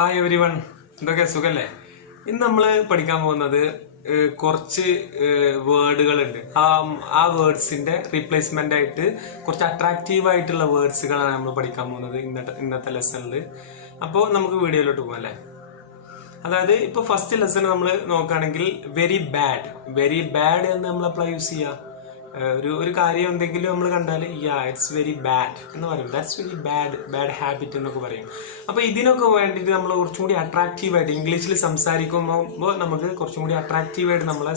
Hi every one, എന്തൊക്കെ സുഖല്ലേ? ഇന്ന് നമ്മൾ പഠിക്കാൻ പോകുന്നത് കുറച്ച് വേർഡുകളുണ്ട്. ആ വേർഡ്സിന്റെ റീപ്ലേസ്മെന്റ് ആയിട്ട് കുറച്ച് അട്രാക്റ്റീവ് ആയിട്ടുള്ള വേർഡ്സുകളാണ് നമ്മൾ പഠിക്കാൻ പോകുന്നത് ഇന്നത്തെ ലെസണിൽ. അപ്പോൾ നമുക്ക് വീഡിയോയിലോട്ട് പോകാം അല്ലേ? അതായത് ഇപ്പൊ ഫസ്റ്റ് ലെസൺ നമ്മൾ നോക്കുകയാണെങ്കിൽ വെരി ബാഡ് എന്ന് നമ്മൾ അപ്ലൈ യൂസ് ചെയ്യുക. ഒരു കാര്യം എന്തെങ്കിലും നമ്മൾ കണ്ടാൽ ഇറ്റ്സ് വെരി ബാഡ് എന്ന് പറയും. ദാറ്റ്സ് വെരി ബാഡ് ഹാബിറ്റ് എന്നൊക്കെ പറയും. അപ്പൊ ഇതിനൊക്കെ വേണ്ടിയിട്ട് നമ്മൾ കുറച്ചും കൂടി അട്രാക്റ്റീവായിട്ട് ഇംഗ്ലീഷിൽ സംസാരിക്കുമ്പോൾ നമുക്ക് കുറച്ചും കൂടി അട്രാക്റ്റീവായിട്ട് നമ്മളെ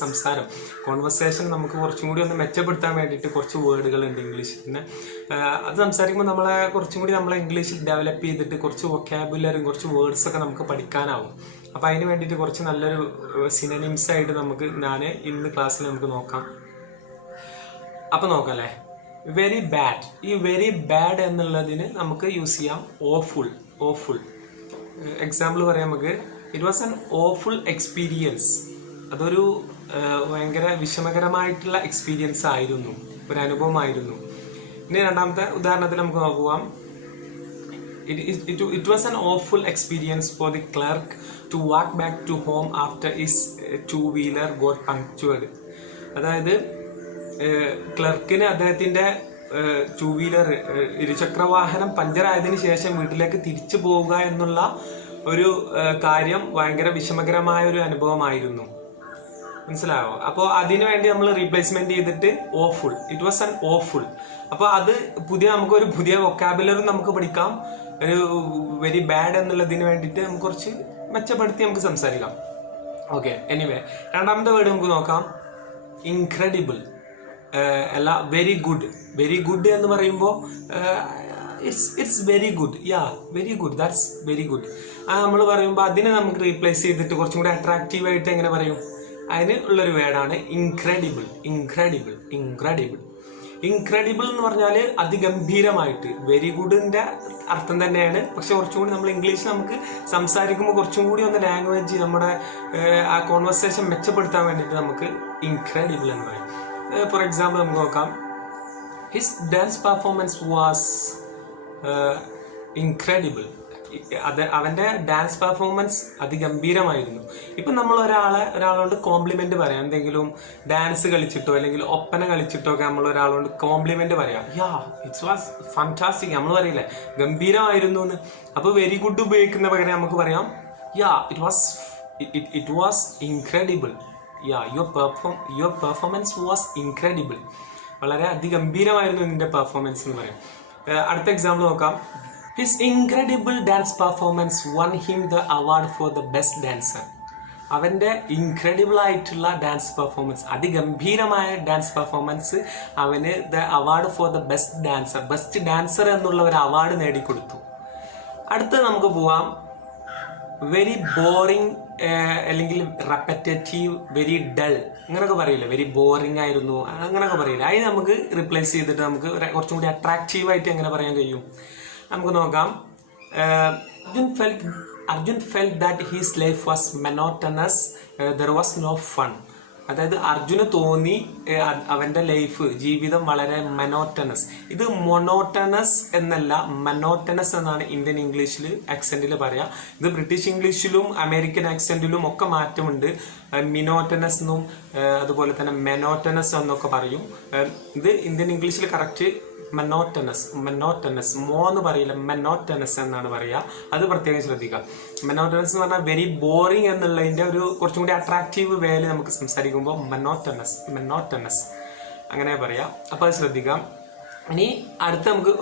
സംസാരം കോൺവെർസേഷൻ നമുക്ക് കുറച്ചും കൂടി ഒന്ന് മെച്ചപ്പെടുത്താൻ വേണ്ടിയിട്ട് കുറച്ച് വേർഡുകളുണ്ട് ഇംഗ്ലീഷിൽ. പിന്നെ അത് സംസാരിക്കുമ്പോൾ കുറച്ചും കൂടി നമ്മളെ ഇംഗ്ലീഷിൽ ഡെവലപ്പ് ചെയ്തിട്ട് കുറച്ച് വൊക്കാബുലറിയും കുറച്ച് വേർഡ്സ് ഒക്കെ നമുക്ക് പഠിക്കാനാവും. അപ്പൊ അതിന് വേണ്ടിയിട്ട് കുറച്ച് നല്ലൊരു സിനോണിംസ് ആയിട്ട് ഞാൻ ഇന്ന് ക്ലാസ്സിൽ നമുക്ക് നോക്കാം. അപ്പൊ നോക്കല്ലേ, വെരി ബാഡ് എന്നുള്ളതിന് നമുക്ക് യൂസ് ചെയ്യാം ഓഫുൾ. എക്സാമ്പിൾ പറയാം നമുക്ക്. It was an awful experience. അതൊരു ഭയങ്കര വിഷമകരമായിട്ടുള്ള എക്സ്പീരിയൻസ് ആയിരുന്നു, ഒരു അനുഭവമായിരുന്നു. ഇനി രണ്ടാമത്തെ ഉദാഹരണത്തിൽ നമുക്ക് നോക്കാം. It was an awful experience for the clerk to walk back to home after his two-wheeler got punctured. അതായത് ക്ലർക്കിന് അദ്ദേഹത്തിന്റെ ടൂ വീലർ ഇരുചക്രവാഹനം പഞ്ചറായതിനു ശേഷം വീട്ടിലേക്ക് തിരിച്ചു പോവുക എന്നുള്ള ഒരു കാര്യം ഭയങ്കര വിഷമകരമായ ഒരു അനുഭവമായിരുന്നു. മനസ്സിലായോ? അപ്പോൾ അതിനു വേണ്ടി നമ്മൾ റീപ്ലേസ്മെന്റ് ചെയ്തിട്ട് awful. It was an awful. അപ്പൊ അത് നമുക്കൊരു പുതിയ വൊക്കാബുലറി നമുക്ക് പഠിക്കാം. ഒരു വെരി ബാഡ് എന്നുള്ളതിന് വേണ്ടിയിട്ട് നമുക്ക് കുറച്ച് മെച്ചപ്പെടുത്തി നമുക്ക് സംസാരിക്കാം. ഓക്കെ, എനിവേ രണ്ടാമത്തെ വേർഡ് നമുക്ക് നോക്കാം. ഇൻക്രെഡിബിൾ അല്ല, വെരി ഗുഡ് എന്ന് പറയുമ്പോൾ it's very good. That's very good. നമ്മൾ പറയുമ്പോൾ അതിനെ നമുക്ക് റീപ്ലേസ് ചെയ്തിട്ട് കുറച്ചും കൂടി അട്രാക്റ്റീവ് ആയിട്ട് എങ്ങനെ പറയും? അതിന് ഉള്ളൊരു വേർഡാണ് ഇൻക്രെഡിബിൾ എന്ന് പറഞ്ഞാൽ അതിഗംഭീരമായിട്ട്. വെരി ഗുഡിന്റെ അർത്ഥം തന്നെയാണ്, പക്ഷെ കുറച്ചും കൂടി നമ്മൾ ഇംഗ്ലീഷ് നമുക്ക് സംസാരിക്കുമ്പോൾ കുറച്ചും കൂടി ഒന്ന് ലാംഗ്വേജ് നമ്മുടെ ആ കോൺവെർസേഷൻ മെച്ചപ്പെടുത്താൻ വേണ്ടിയിട്ട് നമുക്ക് ഇൻക്രെഡിബിൾ എന്ന് പറയും. ഫോർ എക്സാമ്പിൾ നമുക്ക് നോക്കാം. His dance performance was incredible. അവന്റെ ഡാൻസ് പെർഫോമൻസ് അതിഗംഭീരമായിരുന്നു. ഇപ്പൊ നമ്മൾ ഒരാളോട് കോംപ്ലിമെന്റ് പറയാം. എന്തെങ്കിലും ഡാൻസ് കളിച്ചിട്ടോ അല്ലെങ്കിൽ ഒപ്പന കളിച്ചിട്ടോ ഒക്കെ നമ്മൾ ഒരാളോട് കോംപ്ലിമെന്റ് പറയാം. ഇറ്റ്സ് വാസ് ഫാന്റാസ്റ്റിക് നമ്മൾ പറയില്ലേ, ഗംഭീരമായിരുന്നു എന്ന്. അപ്പൊ വെരി ഗുഡ് ഉപയോഗിക്കുന്ന പകരം നമുക്ക് പറയാം it was incredible. Your performance was incredible. വളരെ അതിഗംഭീരമായിരുന്നു നിന്റെ പെർഫോമൻസ് എന്ന് പറയാം. അടുത്ത എക്സാമ്പിൾ നോക്കാം. His incredible dance performance one him the award for the best dancer. അവന്റെ ഇൻക്രെഡിബിൾ ആയിട്ടുള്ള ഡാൻസ് പെർഫോമൻസ്, അതിഗംഭീരമായ ഡാൻസ് പെർഫോമൻസ് അവന് the award for the best dancer എന്നുള്ള ഒരു അവാർഡ് നേടിക്കൊടുത്തു. അടുത്ത് നമുക്ക് പോവാം. വെരി ബോറിംഗ് അല്ലെങ്കിൽ റെപ്പറ്റേറ്റീവ്, വെരി ഡൾ അങ്ങനെയൊക്കെ പറയില്ലേ. വെരി ബോറിംഗ് ആയിരുന്നു അങ്ങനെയൊക്കെ പറയില്ല. അതിന് നമുക്ക് റിപ്ലേസ് ചെയ്തിട്ട് നമുക്ക് കുറച്ചും കൂടി അട്രാക്റ്റീവ് ആയിട്ട് എങ്ങനെ പറയാൻ കഴിയും? നമുക്ക് നോക്കാം. Arjun felt that his life was monotonous, there was no fun. അതായത് അർജുന് തോന്നി അവന്റെ ജീവിതം വളരെ മോനോട്ടണസ്. ഇത് മൊണോട്ടണസ് എന്നല്ല, മോനോട്ടണസ് എന്നാണ് ഇന്ത്യൻ ഇംഗ്ലീഷിൽ ആക്സെന്റിൽ പറയാ. ഇത് ബ്രിട്ടീഷ് ഇംഗ്ലീഷിലും അമേരിക്കൻ ആക്സെന്റിലും ഒക്കെ മാറ്റമുണ്ട്. മിനോട്ടനസ് എന്നും അതുപോലെ തന്നെ മെനോട്ടനസ് എന്നൊക്കെ പറയും. ഇത് ഇന്ത്യൻ ഇംഗ്ലീഷിൽ കറക്റ്റ് മെനോട്ടനസ് മോ എന്ന് പറയില്ല, മെനോട്ടനസ് എന്നാണ് പറയുക. അത് പ്രത്യേകം ശ്രദ്ധിക്കുക. മെനോട്ടനസ് എന്ന് പറഞ്ഞാൽ വെരി ബോറിംഗ് എന്നുള്ളതിന്റെ ഒരു കുറച്ചും കൂടി അട്രാക്റ്റീവ് വേയിൽ നമുക്ക് സംസാരിക്കുമ്പോൾ മെനോട്ടനസ് അങ്ങനെ പറയാം. അപ്പൊ അത് ശ്രദ്ധിക്കാം. ഇനി നമുക്ക്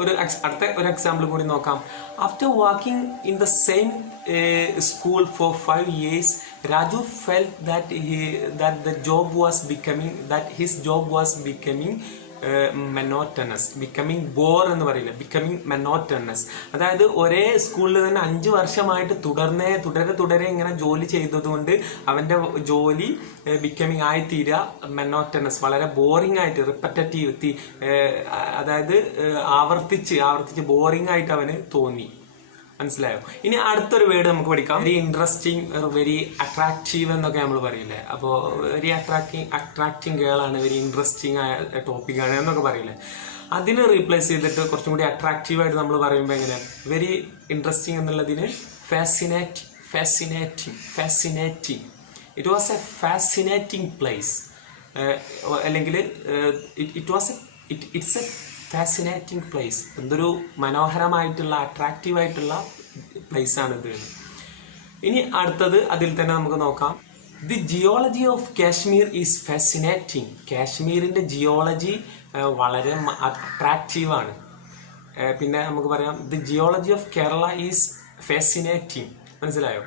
അടുത്ത ഒരു എക്സാമ്പിൾ കൂടി നോക്കാം. After walking in the same school for 5 years, Raju felt that his job was becoming monotonous. Becoming bore എന്ന് പറയില്ല, ബിക്കമിങ് monotonous. അതായത് ഒരേ സ്കൂളിൽ തന്നെ 5 വർഷമായിട്ട് തുടരെ ഇങ്ങനെ ജോലി ചെയ്തതുകൊണ്ട് അവന്റെ ജോലി ബിക്കമിങ് ആയി തീരുക monotonous, വളരെ ബോറിംഗ് ആയിട്ട്, റിപ്പറ്റേറ്റീവ്, അതായത് ആവർത്തിച്ച് ബോറിംഗ് ആയിട്ട് അവന് തോന്നി. മനസ്സിലായോ? ഇനി അടുത്തൊരു വേർഡ് നമുക്ക് പഠിക്കാം. വെരി ഇൻട്രസ്റ്റിംഗ്, വെരി അട്രാക്റ്റീവ് എന്നൊക്കെ നമ്മൾ പറയില്ലേ. അപ്പോൾ വെരി അട്രാക്റ്റിംഗ് ഗേൾ ആണ്, വെരി ഇൻട്രസ്റ്റിംഗ് ആയ ടോപ്പിക് ആണ് എന്നൊക്കെ പറയില്ലേ. അതിനെ റീപ്ലേസ് ചെയ്തിട്ട് കുറച്ചും കൂടി അട്രാക്റ്റീവായിട്ട് നമ്മൾ പറയുമ്പോൾ എങ്ങനെയാണ് വെരി ഇൻട്രസ്റ്റിംഗ് എന്നുള്ളതിന് fascinating it was A fascinating place അല്ലെങ്കിൽ ഇറ്റ്സ് എ ഫാസിനേറ്റിംഗ് പ്ലേസ്. എന്തൊരു മനോഹരമായിട്ടുള്ള അട്രാക്റ്റീവായിട്ടുള്ള പ്ലേസാണ് ഇത്. ഇനി അടുത്തത് അതിൽ തന്നെ നമുക്ക് നോക്കാം. The geology of Kashmir is fascinating. കാശ്മീരിൻ്റെ ജിയോളജി വളരെ അട്രാക്റ്റീവാണ്. പിന്നെ നമുക്ക് പറയാം the geology of Kerala is fascinating. മനസ്സിലായോ?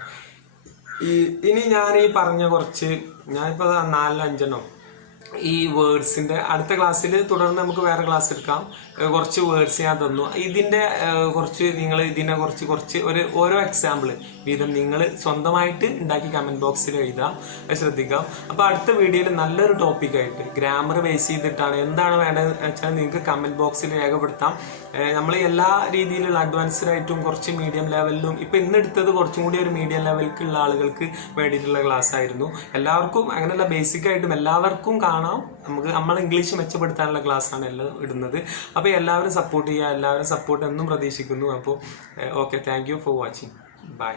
ഇനി ഞാൻ ഈ പറഞ്ഞ കുറച്ച് ഞാനിപ്പോൾ 4-5 ഈ വേർഡ്സിൻ്റെ അടുത്ത ക്ലാസ്സിൽ തുടർന്ന് നമുക്ക് വേറെ ക്ലാസ് എടുക്കാം. കുറച്ച് വേർഡ്സ് ഞാൻ തന്നു. ഇതിൻ്റെ കുറച്ച് നിങ്ങൾ ഇതിനെ കുറച്ച് ഓരോ എക്സാമ്പിൾ വീതം നിങ്ങൾ സ്വന്തമായിട്ട് ഉണ്ടാക്കി കമൻറ്റ് ബോക്സിൽ എഴുതാം. ശ്രദ്ധിക്കാം. അപ്പോൾ അടുത്ത വീഡിയോയിൽ നല്ലൊരു ടോപ്പിക്കായിട്ട് ഗ്രാമർ ബേസ് ചെയ്തിട്ടാണ് എന്താണ് വേണ്ടത് വെച്ചാൽ നിങ്ങൾക്ക് കമൻറ്റ് ബോക്സിൽ രേഖപ്പെടുത്താം. നമ്മൾ എല്ലാ രീതിയിലുള്ള അഡ്വാൻസ്ഡ് ആയിട്ടും കുറച്ച് മീഡിയം ലെവലിലും ഇപ്പം ഇന്നെടുത്തത് കുറച്ചും കൂടി ഒരു മീഡിയം ലെവലിലുള്ള ആളുകൾക്ക് വേണ്ടിയിട്ടുള്ള ക്ലാസ് ആയിരുന്നു. എല്ലാവർക്കും അങ്ങനെയുള്ള ബേസിക് ആയിട്ടും എല്ലാവർക്കും കാണാം. നമ്മൾ ഇംഗ്ലീഷ് മെച്ചപ്പെടുത്താനുള്ള ക്ലാസ്സാണ് എല്ലാം ഇടുന്നത്. അപ്പോൾ എല്ലാവരും സപ്പോർട്ട് ചെയ്യുക. എല്ലാവരും സപ്പോർട്ട് എന്നും പ്രതീക്ഷിക്കുന്നു. അപ്പോൾ okay, thank you for watching. By.